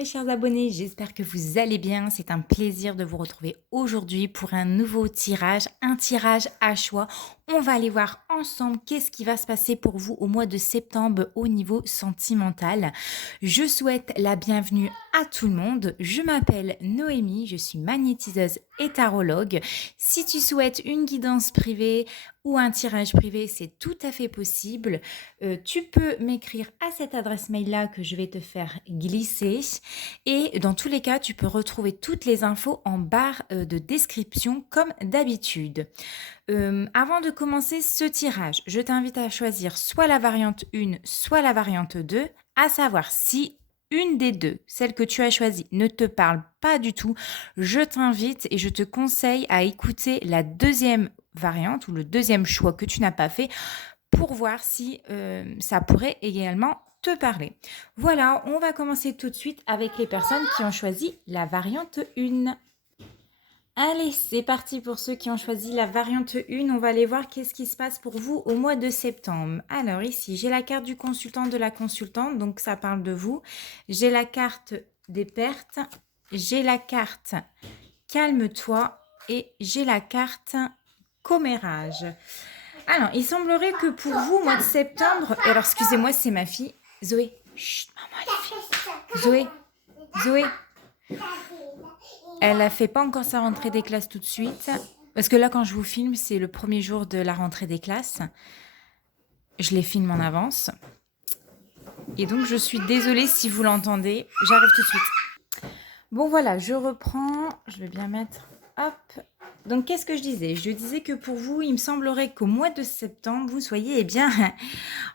mes chers abonnés, j'espère que vous allez bien. C'est un plaisir de vous retrouver aujourd'hui pour un nouveau tirage, un tirage à choix. On va aller voir ensemble qu'est-ce qui va se passer pour vous au mois de septembre au niveau sentimental. Je souhaite la bienvenue à tout le monde. Je m'appelle Noémie, je suis magnétiseuse et tarologue. Si tu souhaites une guidance privée ou un tirage privé, c'est tout à fait possible. Tu peux m'écrire à cette adresse mail-là que je vais te faire glisser. Et dans tous les cas, tu peux retrouver toutes les infos en barre de description comme d'habitude. Avant de commencer ce tirage, je t'invite à choisir soit la variante 1, soit la variante 2, à savoir si une des deux, celle que tu as choisie, ne te parle pas du tout, je t'invite et je te conseille à écouter la deuxième variante ou le deuxième choix que tu n'as pas fait pour voir si ça pourrait également te parler. Voilà, on va commencer tout de suite avec les personnes qui ont choisi la variante 1. Allez, c'est parti pour ceux qui ont choisi la variante 1. On va aller voir qu'est-ce qui se passe pour vous au mois de septembre. Alors ici, j'ai la carte du consultant, de la consultante, donc ça parle de vous. J'ai la carte des pertes, j'ai la carte calme-toi et j'ai la carte commérage. Alors, il semblerait que pour vous, au mois de septembre... Alors, excusez-moi, c'est ma fille. Zoé. Chut, maman, elle fait. Zoé. Elle a fait pas encore sa rentrée des classes tout de suite. Parce que là, quand je vous filme, c'est le premier jour de la rentrée des classes. Je les filme en avance. Et donc, je suis désolée si vous l'entendez. J'arrive tout de suite. Bon, voilà, je reprends. Je vais bien mettre... Hop. Donc, qu'est-ce que je disais? Je disais que pour vous, il me semblerait qu'au mois de septembre, vous soyez eh bien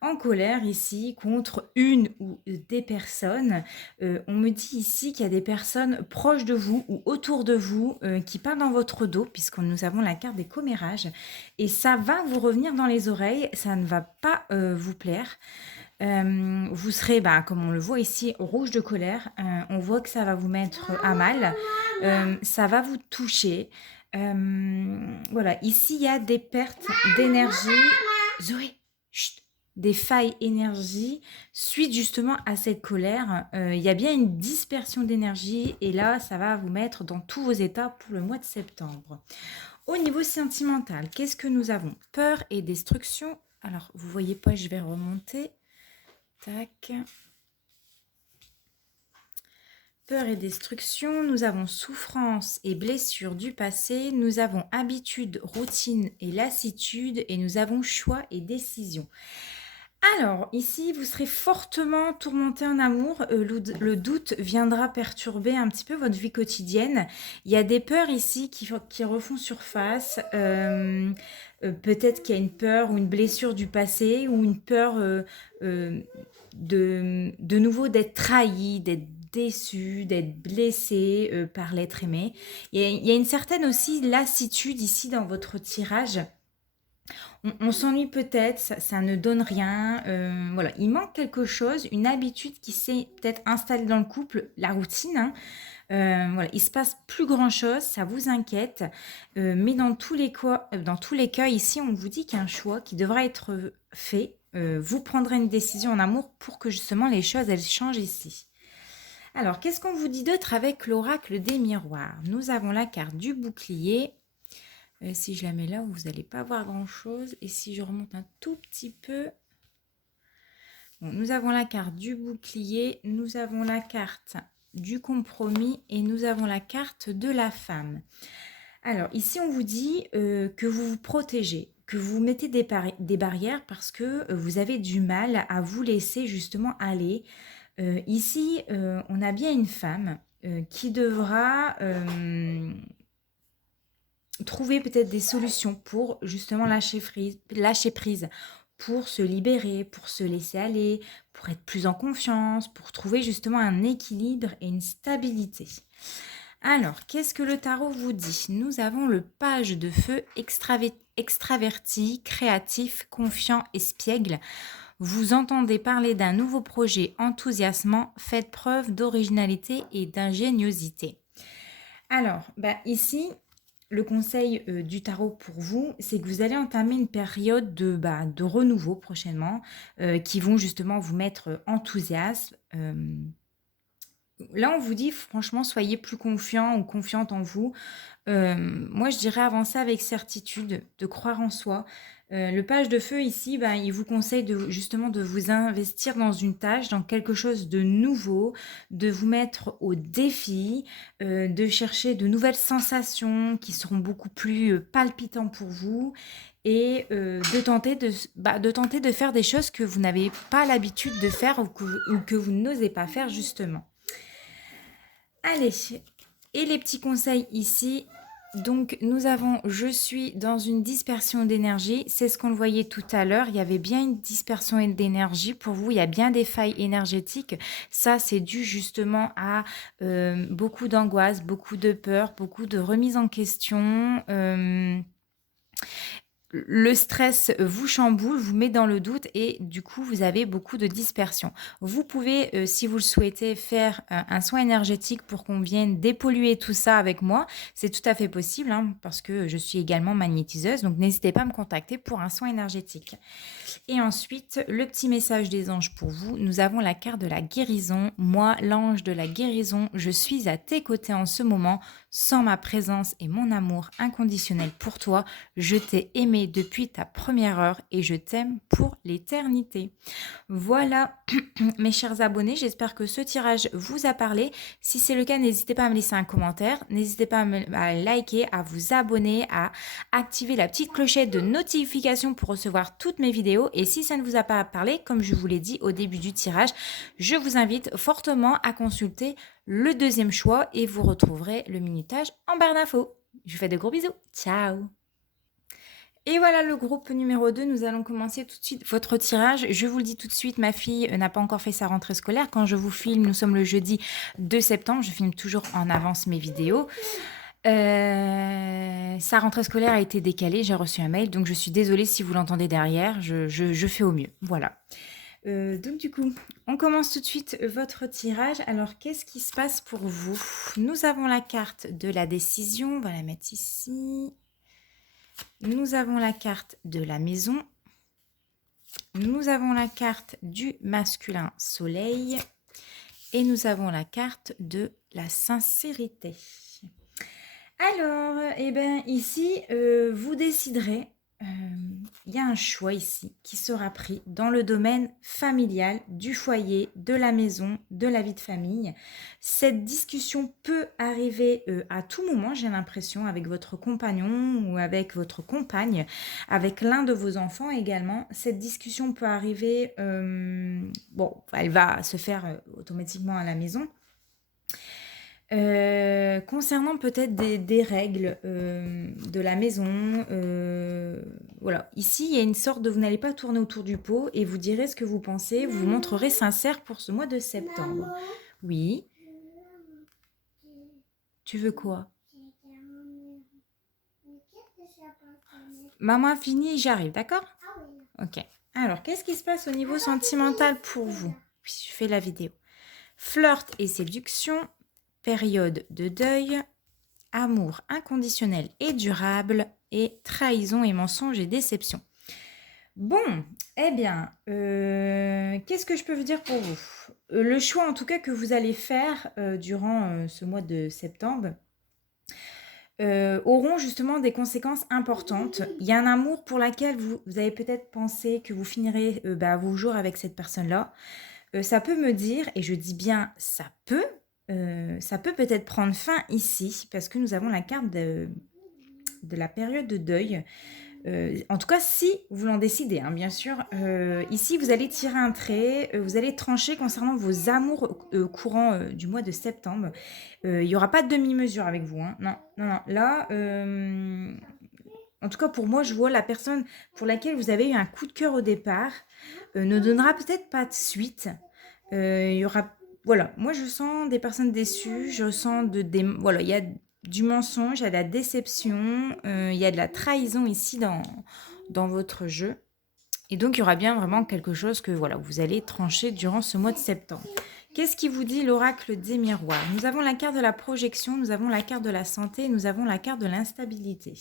en colère ici contre une ou des personnes. On me dit ici qu'il y a des personnes proches de vous ou autour de vous qui parlent dans votre dos, puisque nous avons la carte des commérages. Et ça va vous revenir dans les oreilles, ça ne va pas vous plaire. Vous serez, comme on le voit ici, rouge de colère. On voit que ça va vous mettre à mal. Ça va vous toucher. Voilà, ici, il y a des pertes d'énergie. Zoé, chut, des failles énergie suite justement à cette colère. Il y a bien une dispersion d'énergie et là, ça va vous mettre dans tous vos états pour le mois de septembre. Au niveau sentimental, qu'est-ce que nous avons? Peur et destruction. Alors, vous voyez pas, je vais remonter. Tac. Peur et destruction, nous avons souffrance et blessure du passé, nous avons habitude, routine et lassitude, et nous avons choix et décision. Alors, ici, vous serez fortement tourmenté en amour. Le doute viendra perturber un petit peu votre vie quotidienne. Il y a des peurs ici qui refont surface. Peut-être qu'il y a une peur ou une blessure du passé ou une peur de nouveau d'être trahi, d'être déçu, d'être blessé par l'être aimé. Il y a une certaine aussi lassitude ici dans votre tirage. On s'ennuie peut-être, ça ne donne rien. Voilà, il manque quelque chose, une habitude qui s'est peut-être installée dans le couple, la routine. Voilà, il se passe plus grand-chose, ça vous inquiète. Mais dans tous les cas, ici, on vous dit qu'il y a un choix qui devra être fait. Vous prendrez une décision en amour pour que justement les choses, elles changent ici. Alors, qu'est-ce qu'on vous dit d'autre avec l'oracle des miroirs? Nous avons la carte du bouclier. Si je la mets là, vous n'allez pas voir grand-chose. Et si je remonte un tout petit peu... Bon, nous avons la carte du bouclier, nous avons la carte du compromis et nous avons la carte de la femme. Alors, ici, on vous dit que vous vous protégez, que vous mettez des barrières parce que vous avez du mal à vous laisser justement aller. Ici, on a bien une femme qui devra trouver peut-être des solutions pour justement lâcher prise, pour se libérer, pour se laisser aller, pour être plus en confiance, pour trouver justement un équilibre et une stabilité. Alors, qu'est-ce que le tarot vous dit? Nous avons le page de feu extraverti, créatif, confiant, espiègle. Vous entendez parler d'un nouveau projet enthousiasmant, faites preuve d'originalité et d'ingéniosité. Alors, ici, le conseil du tarot pour vous, c'est que vous allez entamer une période de renouveau prochainement qui vont justement vous mettre enthousiaste. Là, on vous dit franchement, soyez plus confiant ou confiante en vous. Moi, je dirais avancer avec certitude, de croire en soi. Le page de feu ici, ben, il vous conseille justement de vous investir dans une tâche, dans quelque chose de nouveau, de vous mettre au défi, de chercher de nouvelles sensations qui seront beaucoup plus palpitantes pour vous et de tenter de faire des choses que vous n'avez pas l'habitude de faire ou que vous n'osez pas faire justement. Allez, et les petits conseils ici. Donc, nous avons, je suis dans une dispersion d'énergie. C'est ce qu'on le voyait tout à l'heure. Il y avait bien une dispersion d'énergie pour vous. Il y a bien des failles énergétiques. Ça, c'est dû justement à beaucoup d'angoisse, beaucoup de peur, beaucoup de remise en question. Le stress vous chamboule, vous met dans le doute et du coup, vous avez beaucoup de dispersion. Vous pouvez, si vous le souhaitez, faire un soin énergétique pour qu'on vienne dépolluer tout ça avec moi. C'est tout à fait possible hein, parce que je suis également magnétiseuse. Donc, n'hésitez pas à me contacter pour un soin énergétique. Et ensuite, le petit message des anges pour vous. Nous avons la carte de la guérison. Moi, l'ange de la guérison, je suis à tes côtés en ce moment. Sans ma présence et mon amour inconditionnel pour toi, je t'ai aimé depuis ta première heure et je t'aime pour l'éternité. Voilà, mes chers abonnés, j'espère que ce tirage vous a parlé. Si c'est le cas, n'hésitez pas à me laisser un commentaire, n'hésitez pas à liker, à vous abonner, à activer la petite clochette de notification pour recevoir toutes mes vidéos. Et si ça ne vous a pas parlé, comme je vous l'ai dit au début du tirage, je vous invite fortement à consulter le deuxième choix et vous retrouverez le minutage en barre d'infos. Je vous fais de gros bisous. Ciao! Et voilà le groupe numéro 2, nous allons commencer tout de suite votre tirage. Je vous le dis tout de suite, ma fille n'a pas encore fait sa rentrée scolaire. Quand je vous filme, nous sommes le jeudi 2 septembre, je filme toujours en avance mes vidéos. Sa rentrée scolaire a été décalée, j'ai reçu un mail, donc je suis désolée si vous l'entendez derrière, je fais au mieux, voilà. Donc du coup, on commence tout de suite votre tirage. Alors, qu'est-ce qui se passe pour vous? Nous avons la carte de la décision, on va la mettre ici. Nous avons la carte de la maison. Nous avons la carte du masculin soleil. Et nous avons la carte de la sincérité. Alors, eh bien, ici, vous déciderez. Il y a un choix ici qui sera pris dans le domaine familial, du foyer, de la maison, de la vie de famille. Cette discussion peut arriver à tout moment, j'ai l'impression, avec votre compagnon ou avec votre compagne, avec l'un de vos enfants également. Cette discussion peut arriver, bon, elle va se faire automatiquement à la maison. Concernant peut-être des règles de la maison, voilà. Ici, il y a une sorte de vous n'allez pas tourner autour du pot et vous direz ce que vous pensez, vous vous montrerez sincère pour ce mois de septembre. Maman. Oui. Tu veux quoi? Maman a fini, j'arrive, d'accord? Ok. Alors, qu'est-ce qui se passe au niveau sentimental pour vous? Puis je fais la vidéo. Flirt et séduction. Période de deuil, amour inconditionnel et durable, et trahison et mensonge et déception. Bon, eh bien, qu'est-ce que je peux vous dire pour vous? Le choix en tout cas que vous allez faire durant ce mois de septembre auront justement des conséquences importantes. Il y a un amour pour lequel vous avez peut-être pensé que vous finirez vos jours avec cette personne-là. Ça peut me dire, et je dis bien ça peut peut-être prendre fin ici, parce que nous avons la carte de la période de deuil. En tout cas, si vous l'en décidez, hein, bien sûr. Ici, vous allez tirer un trait, vous allez trancher concernant vos amours courants du mois de septembre. Il n'y aura pas de demi-mesure avec vous. Hein. Non. Là, en tout cas, pour moi, je vois la personne pour laquelle vous avez eu un coup de cœur au départ ne donnera peut-être pas de suite. Il y aura... Voilà, moi je sens des personnes déçues, je sens voilà, il y a du mensonge, il y a de la déception, il y a de la trahison ici dans votre jeu. Et donc il y aura bien vraiment quelque chose que voilà, vous allez trancher durant ce mois de septembre. Qu'est-ce qui vous dit l'oracle des miroirs? Nous avons la carte de la projection, nous avons la carte de la santé, nous avons la carte de l'instabilité.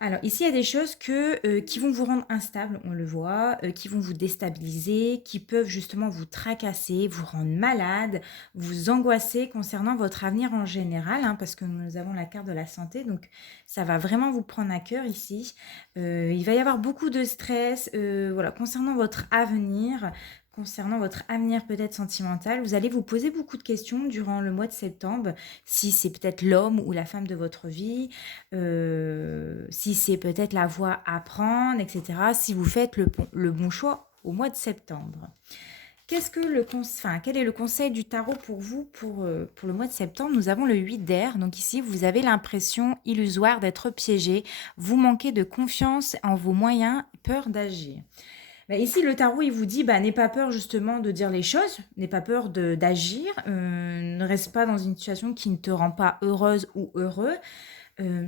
Alors ici, il y a des choses qui vont vous rendre instable, on le voit, qui vont vous déstabiliser, qui peuvent justement vous tracasser, vous rendre malade, vous angoisser concernant votre avenir en général, hein, parce que nous avons la carte de la santé, donc ça va vraiment vous prendre à cœur ici. Il va y avoir beaucoup de stress, voilà, concernant votre avenir peut-être sentimental. Vous allez vous poser beaucoup de questions durant le mois de septembre, si c'est peut-être l'homme ou la femme de votre vie, si c'est peut-être la voie à prendre, etc. Si vous faites le bon choix au mois de septembre. Quel est le conseil du tarot pour vous pour le mois de septembre? Nous avons le 8 d'air. Donc ici, vous avez l'impression illusoire d'être piégé. Vous manquez de confiance en vos moyens, peur d'agir. Bah, ici, le tarot, il vous dit, bah, n'aie pas peur justement de dire les choses, n'aie pas peur d'agir, ne reste pas dans une situation qui ne te rend pas heureuse ou heureux.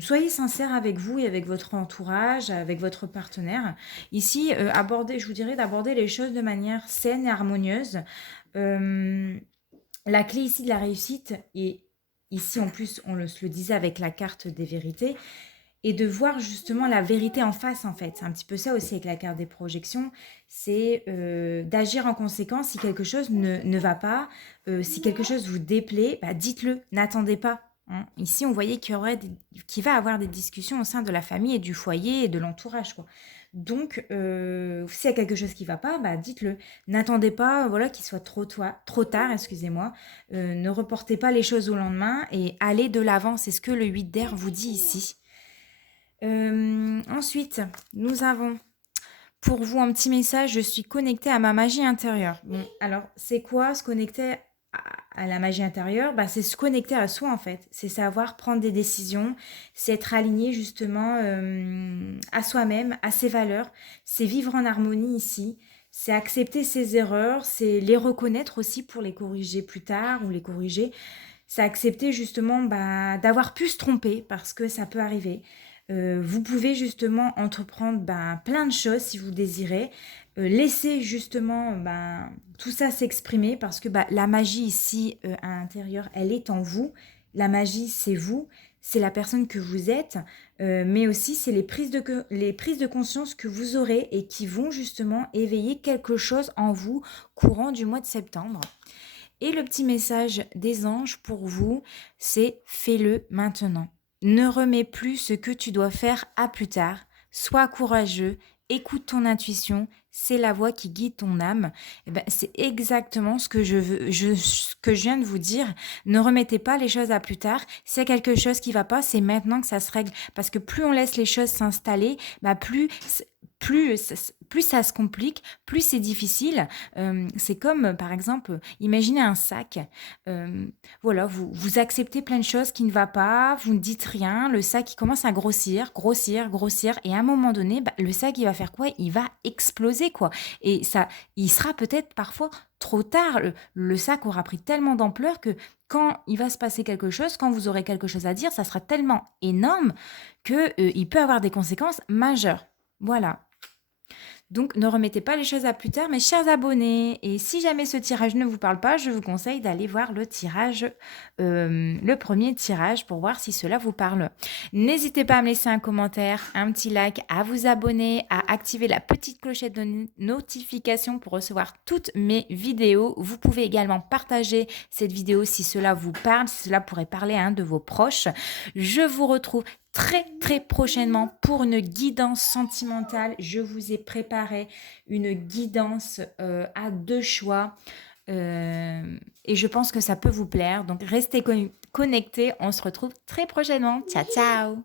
Soyez sincère avec vous et avec votre entourage, avec votre partenaire. Ici, je vous dirais d'aborder les choses de manière saine et harmonieuse. La clé ici de la réussite, et ici en plus on se le disait avec la carte des vérités, et de voir justement la vérité en face en fait. C'est un petit peu ça aussi avec la carte des projections, c'est d'agir en conséquence si quelque chose ne va pas, si quelque chose vous déplaît, bah, dites-le, n'attendez pas. Hein. Ici, on voyait qu'il va y avoir des discussions au sein de la famille et du foyer et de l'entourage, quoi. Donc, s'il y a quelque chose qui ne va pas, bah, dites-le. N'attendez pas voilà, qu'il soit trop tard, excusez-moi. Ne reportez pas les choses au lendemain et allez de l'avant. C'est ce que le 8 d'air vous dit ici. Ensuite, nous avons pour vous un petit message, je suis connectée à ma magie intérieure. Bon, alors, c'est quoi se connecter à la magie intérieure? Bah, c'est se connecter à soi en fait. C'est savoir prendre des décisions, c'est être aligné justement à soi-même, à ses valeurs. C'est vivre en harmonie ici. C'est accepter ses erreurs, c'est les reconnaître aussi pour les corriger plus tard ou les corriger. C'est accepter justement d'avoir pu se tromper parce que ça peut arriver. Vous pouvez justement entreprendre plein de choses si vous désirez. Laissez justement tout ça s'exprimer parce que la magie ici à l'intérieur, elle est en vous. La magie, c'est vous, c'est la personne que vous êtes, mais aussi c'est les prises de conscience que vous aurez et qui vont justement éveiller quelque chose en vous courant du mois de septembre. Et le petit message des anges pour vous, c'est fais-le maintenant. Ne remets plus ce que tu dois faire à plus tard. Sois courageux, écoute ton intuition, c'est la voix qui guide ton âme. Eh ben, c'est exactement ce que ce que je viens de vous dire. Ne remettez pas les choses à plus tard. S'il y a quelque chose qui ne va pas, c'est maintenant que ça se règle. Parce que plus on laisse les choses s'installer, plus ça se complique, plus c'est difficile. C'est comme, par exemple, imaginez un sac. Voilà, vous acceptez plein de choses qui ne va pas, vous ne dites rien, le sac il commence à grossir, et à un moment donné, le sac il va faire quoi? Il va exploser, quoi. Et ça, il sera peut-être parfois trop tard. Le sac aura pris tellement d'ampleur que quand il va se passer quelque chose, quand vous aurez quelque chose à dire, ça sera tellement énorme que il peut avoir des conséquences majeures. Voilà. Donc, ne remettez pas les choses à plus tard, mes chers abonnés. Et si jamais ce tirage ne vous parle pas, je vous conseille d'aller voir le premier tirage pour voir si cela vous parle. N'hésitez pas à me laisser un commentaire, un petit like, à vous abonner, à activer la petite clochette de notification pour recevoir toutes mes vidéos. Vous pouvez également partager cette vidéo si cela vous parle, si cela pourrait parler à un de vos proches. Je vous retrouve très très prochainement pour une guidance sentimentale. Je vous ai préparé une guidance à 2 choix et je pense que ça peut vous plaire. Donc restez connectés, on se retrouve très prochainement. Ciao ciao.